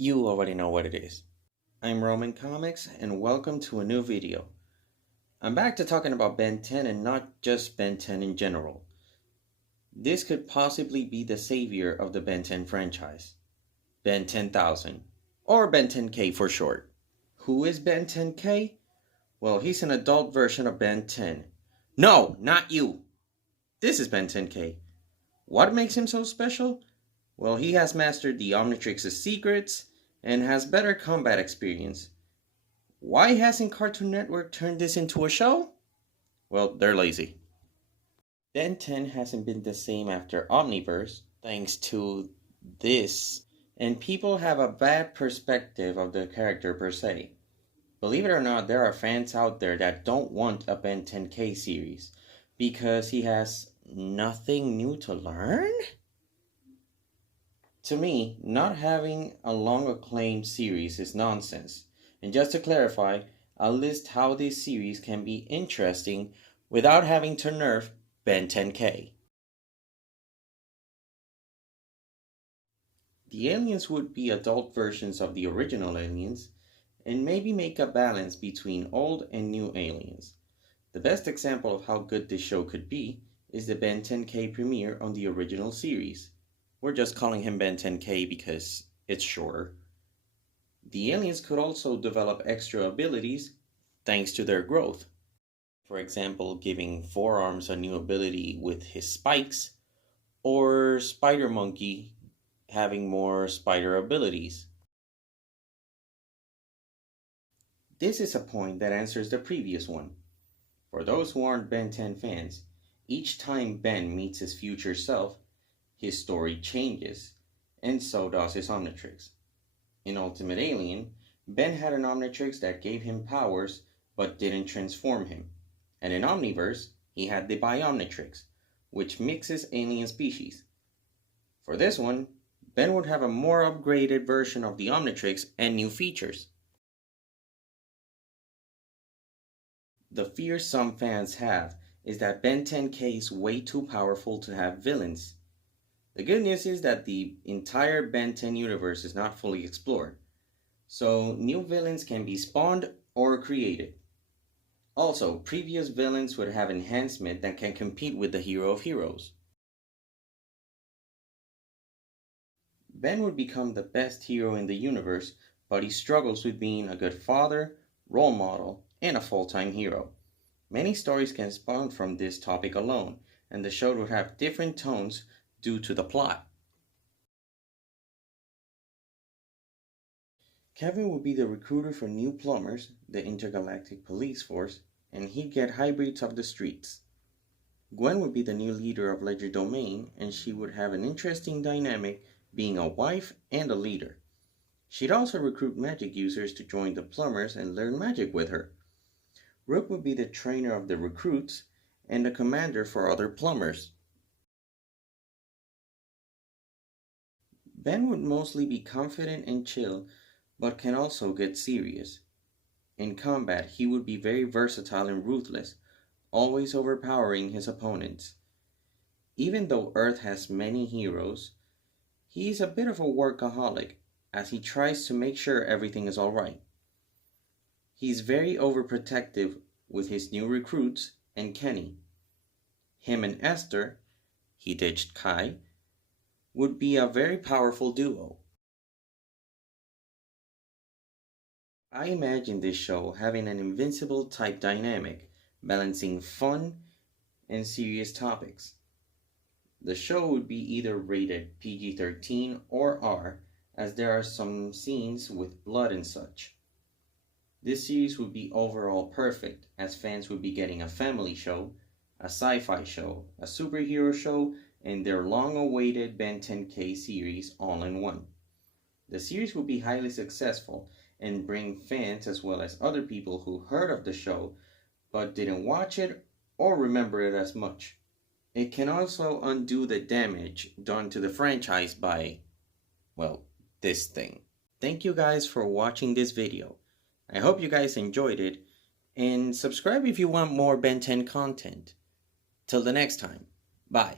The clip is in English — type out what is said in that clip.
You already know what it is. I'm Roman Comics and welcome to a new video. I'm back to talking about Ben 10 and not just Ben 10 in general. This could possibly be the savior of the Ben 10 franchise. Ben 10,000, or Ben 10K for short. Who is Ben 10K? Well, he's an adult version of Ben 10. No, not you! This is Ben 10K. What makes him so special? Well, he has mastered the Omnitrix's secrets and has better combat experience. Why hasn't Cartoon Network turned this into a show? Well, they're lazy. Ben 10 hasn't been the same after Omniverse, thanks to this, and people have a bad perspective of the character per se. Believe it or not, there are fans out there that don't want a Ben 10K series because he has nothing new to learn? To me, not having a long acclaimed series is nonsense. And just to clarify, I'll list how this series can be interesting without having to nerf Ben 10K. The aliens would be adult versions of the original aliens, and maybe make a balance between old and new aliens. The best example of how good this show could be is the Ben 10K premiere on the original series. We're just calling him Ben 10K because it's shorter. The aliens could also develop extra abilities thanks to their growth. For example, giving Forearms a new ability with his spikes, or Spider Monkey having more spider abilities. This is a point that answers the previous one. For those who aren't Ben 10 fans, each time Ben meets his future self, his story changes, and so does his Omnitrix. In Ultimate Alien, Ben had an Omnitrix that gave him powers but didn't transform him. And in Omniverse, he had the Bi-Omnitrix, which mixes alien species. For this one, Ben would have a more upgraded version of the Omnitrix and new features. The fear some fans have is that Ben 10K is way too powerful to have villains. The good news is that the entire Ben 10 universe is not fully explored, so new villains can be spawned or created. Also, previous villains would have enhancement that can compete with the hero of heroes. Ben would become the best hero in the universe, but he struggles with being a good father, role model, and a full-time hero. Many stories can spawn from this topic alone, and the show would have different tones due to the plot. Kevin would be the recruiter for new plumbers, the intergalactic police force, and he'd get hybrids of the streets. Gwen would be the new leader of Ledger Domain, and she would have an interesting dynamic being a wife and a leader. She'd also recruit magic users to join the plumbers and learn magic with her. Rook would be the trainer of the recruits and the commander for other plumbers. Ben would mostly be confident and chill, but can also get serious. In combat, he would be very versatile and ruthless, always overpowering his opponents. Even though Earth has many heroes, he's a bit of a workaholic, as he tries to make sure everything is alright. He's very overprotective with his new recruits and Kenny. Him and Esther, he ditched Kai, would be a very powerful duo. I imagine this show having an Invincible type dynamic, balancing fun and serious topics. The show would be either rated PG-13 or R, as there are some scenes with blood and such. This series would be overall perfect, as fans would be getting a family show, a sci-fi show, a superhero show, and their long-awaited Ben 10K series all in one. The series would be highly successful and bring fans as well as other people who heard of the show but didn't watch it or remember it as much. It can also undo the damage done to the franchise by, well, this thing. Thank you guys for watching this video. I hope you guys enjoyed it, and subscribe if you want more Ben 10 content. Till the next time, bye.